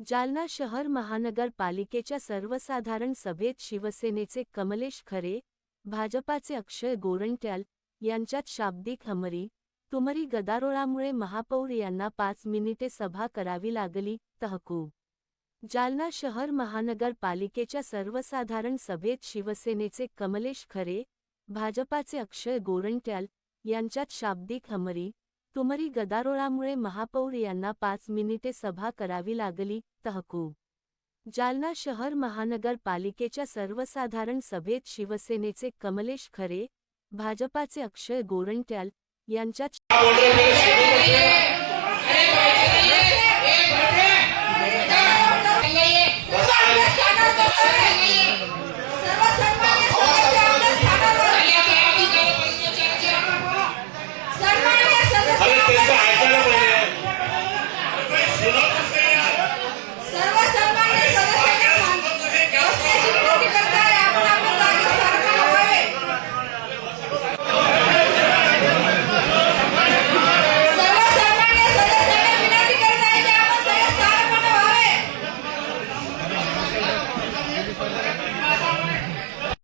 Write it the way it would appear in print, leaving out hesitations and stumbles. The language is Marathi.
जालना शहर महानगरपालिकेच्या सर्वसाधारण सभेत शिवसेनेचे कमलेश खरे, भाजपाचे अक्षय गोरंट्याल यांच्यात शाब्दिक हमरी तुमरी गदारोळामुळे महापौर यांना 5 मिनिटे सभा करावी लागली. तहकूब. जालना शहर महानगरपालिकेच्या सर्वसाधारण सभेत शिवसेनेचे कमलेश खरे, भाजपाचे अक्षय गोरंट्याल यांच्यात शाब्दिक हमरी तुमरी गदारोळामुळे महापौर यांना 5 मिनिटे सभा करावी लागली. तहकूब. जालना शहर महानगरपालिकेच्या सर्वसाधारण सभेत शिवसेनेचे कमलेश खरे, भाजपाचे अक्षय गोरंट्याल यांच्यात